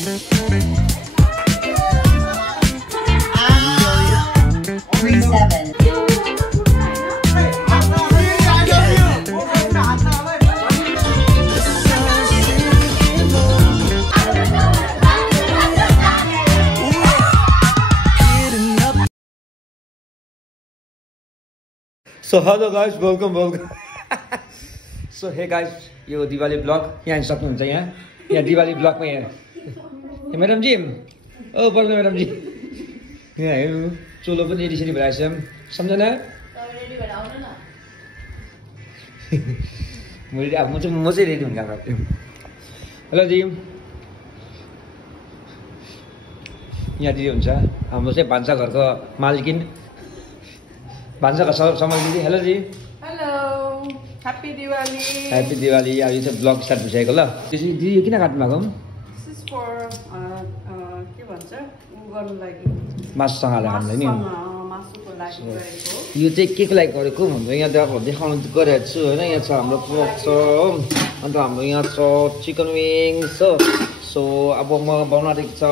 So hello guys, welcome. So hey guys, यो Diwali blog यहाँ सक्नुहुन्छ यहाँ दिवाली ब्लगमा यहाँ मैडम जी ओ बल्ल मैडम जी यहाँ हेर्नु चोलो पनि रेडी भइरहेछ सम्झना रेडी भएर आउनु न म चाहिँ रेडी हुन गएको हेलो जी यहाँ दिदी हुन्छ हाम्रो चाहिँ भान्सा घरको मालिकिन भान्सा घर समल दिदी हेलो जी हेलो ह्यापी दिवाली अब यो चाहिँ ब्लग स्टार्ट भइसकेको ल त्यसरी दिदी यो किन काट्नु भएको दिस इज फर के भन्छ उ गर्नु लागि मासुसँग हालेर हामीलाई नि मासुको लागि गरेको यो चाहिँ के को लागि गरेको भन्दा यहाँ देखाउनु गरिरहेको छु होइन यहाँ छ हाम्रो पोर्क छ अन्त हाम्रो यहाँ छ चिकन विङ्स सो अब म बनाएको छ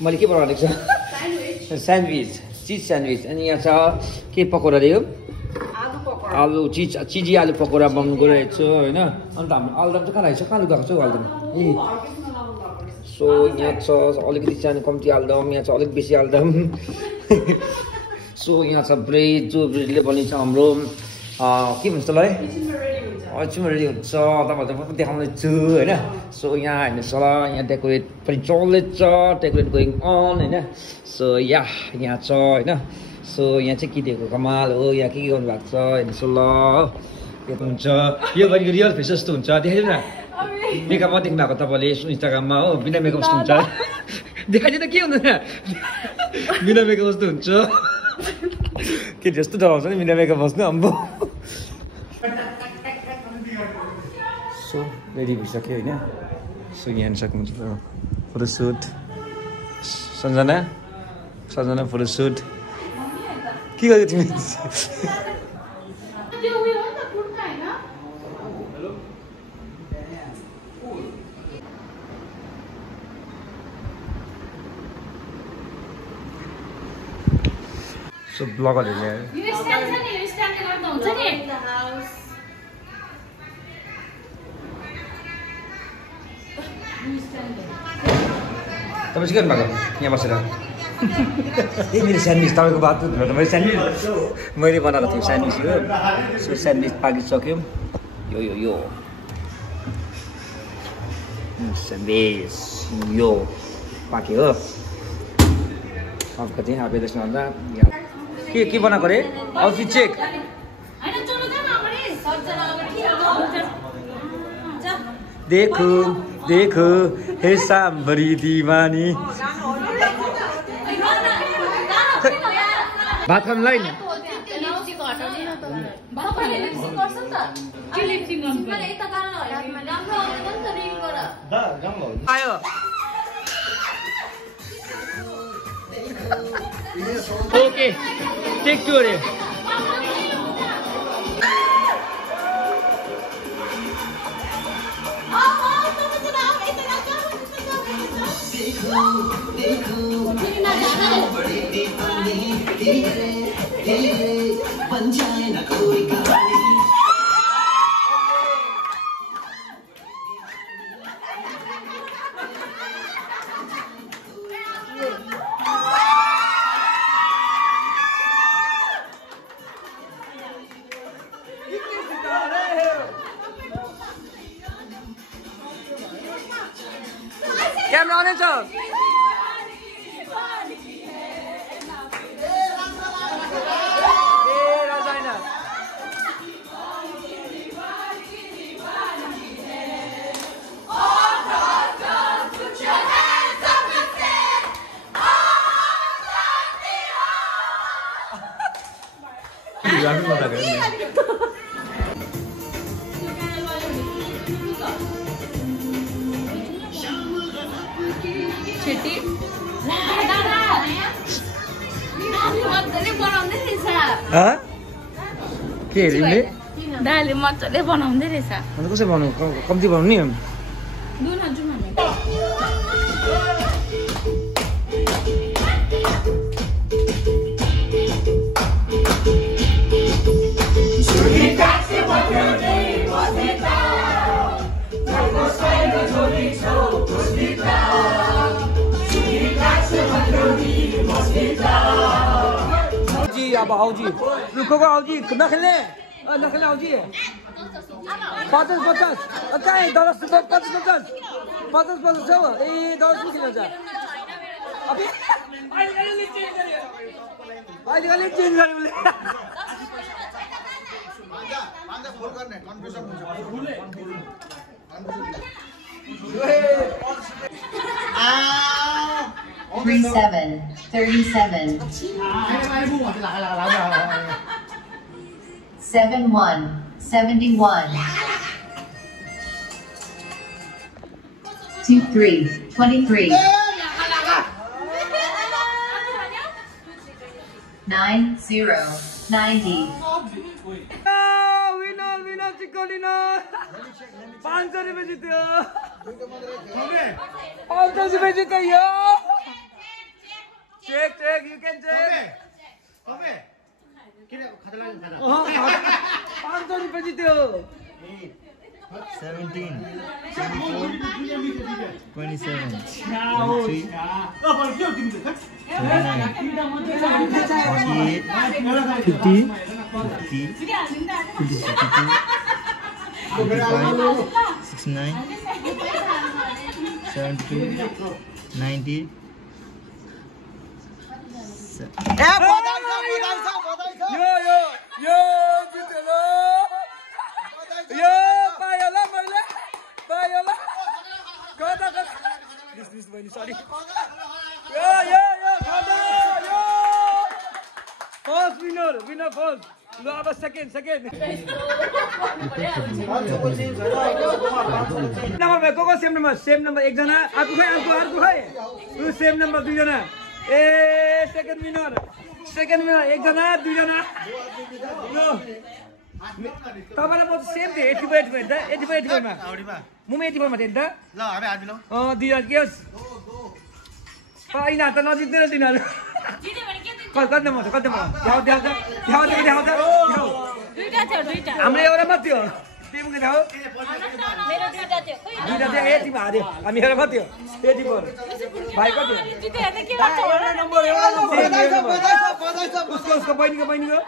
मैले के बनाएको छ स्यान्डविच चिज स्यान्डविच अनि यहाँ छ के पकौडा रे हो आलु चिजी आलु पकौडा बनाउनु गइरहेको छु होइन अन्त हाम्रो आलुदम चाहिँ कहाँ रहेछ कहाँ गएको छ आलुदम ए सो यहाँ छ अलिकति सानो कम्ती आलुदम यहाँ छ अलिक बेसी आलुदम सो यहाँ छ ब्रेड जो ब्रेडले बनिन्छ हाम्रो के भन्छ ल है एकछिनमा रेडी हुन्छ तपाईँहरूलाई पनि देखाउँदैछु होइन सो यहाँ हेर्नुहोस् होला यहाँ डेकोरेट पनि चल्दैछ डेकोरेट गोइङ अन होइन सो यहाँ छ होइन सो यहाँ चाहिँ के दिएको कमाल हो यहाँ के गर्नु भएको छ हेर्नुहोस् ल यो हुन्छ यो गरेको रियल फेस जस्तो हुन्छ देखाइदिनु न मेकअपमा देख्नु भएको तपाईँले इन्स्टाग्राममा हो बिना मेकअप जस्तो हुन्छ देखाइदिनु के हुँदैन बिना मेकअप जस्तो हुन्छ के जस्तो डराउँछ नि बिना मेकअप बस्नु अम्बो सो रेडी भइसक्यो होइन सो यहाँ सक्नुहुन्छ फोटोसुट सन्जना फोटोसुट के गर्यो तिमी सो ब्लगरहरूले तपाईँ चाहिँ के गर्नुभएको यहाँ बसेर ए मेरो स्यान्डविच तपाईँको बात मैले स्यान्डविच मैले बनाएको थिएँ स्यान्डविच हो सो स्यान्डविच पाकिसक्यो यो स्यान्डविच यो पाक्यो हो अर्को चाहिँ अब यसमा भन्दा के बनाएको अरे आउटफिट चेक देखो हे साम्बरी दिवानी भात खानुलाई नि आयो ओके टेक टू अरे Camera on it, के हेरिले दाइले मजाले बनाउँदै रहेछ अनि कसरी बनाउ कम्ती बनाउनु नि दुन जुम हामी अब आउजी रुको आउजी नखेल्ने नखेल्ने आउजी 50 कहाँ 50 छ ए 10 किलो छ अबे अहिले चेन्ज गरे उसले मान्छे फोन गर्ने कन्फ्युजन हुन्छ 37 71 71 23 23 90 90 विनर चिकन डिनर 500 रुपैयाँ जित्यो 500 रुपैयाँ जित्यो यो चेक यु क्यान चेक 500 रुपैयाँ जित्यो 17 24 27 Sorry. First winner first. No, अब second. नम्बर को सेम नम्बर एक जना अर्को खै उ सेम नम्बर दुई जना ए सेकेन्ड विनर एक जना दुई जना तपाईलाई म सेम थियो 85 त 85 मा म 85 मा थिएँ नि त ल हामी हात मिलाऊ दुई जना के होस् पाइन त नजित्दै दिनहरु कति नम्बर दुईटा हाम्रो एउटा मात्र थियो तिमीको थियो मेरो दुईटा थियो ए तिमी हार्यो हामी एउटा मात्र थियो 84 भाइ कति उसको बहिनीको विनर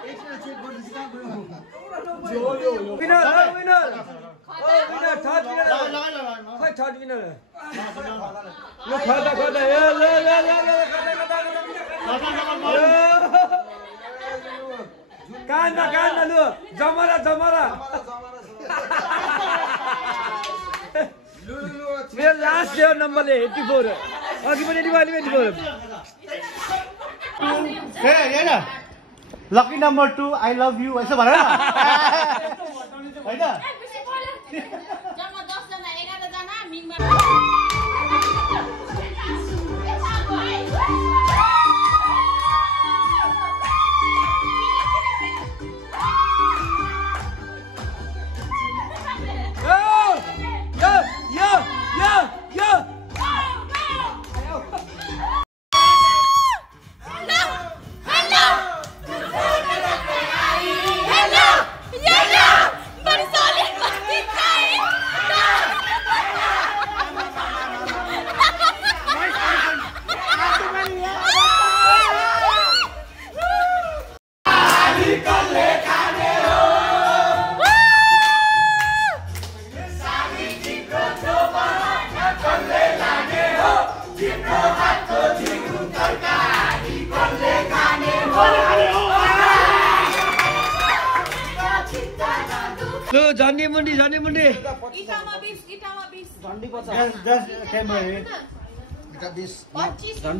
थर्ड विनर ल खदा कान्दा लु जमरा मेरो लास्ट इयर नम्बरले 84 अघि पनि 84 ए हैन lucky number 2 I love you यसो भन न हैन जम्मा 10 जना 11 जना मिङमा झन्डी मुन्डी इटामा 20 झन्डी पचास जस्ट क्यामेरा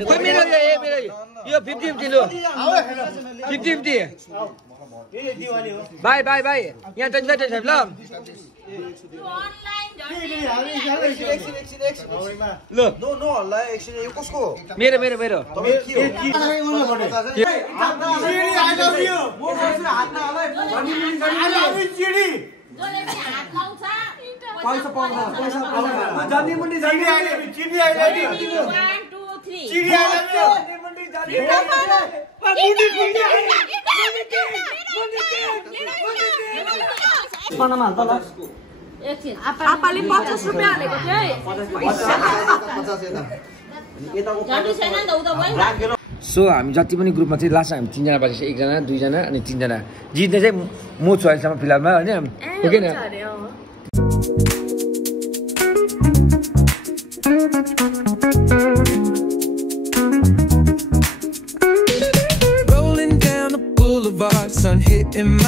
खै मेरो यो 50 लो 50 बाई यहाँ 25 ल ल नो हल्ला एकछिन यो कसको मेरो चिडी आई लभ यु म भन्छु हात नहालै आई लभ यु चिडी जसले पनि हात लाउँछ पैसा पाउँछ झन्डी मुन्डी चिडी आई लभ यु 1 2 3 चिडी आई लभ यु आपाले 50 रुपैयाँ हालेको थियो है 50 छैन नि त उता भयो सो हामी जति पनि ग्रुपमा चाहिँ लास्ट हामी 3 जना बाँकी छ 1 जना 2 जना अनि 3 जना जित्ने चाहिँ म छु अहिलेसम्म फिलहालमा हैन ओके न Rolling down the boulevard, sun hitting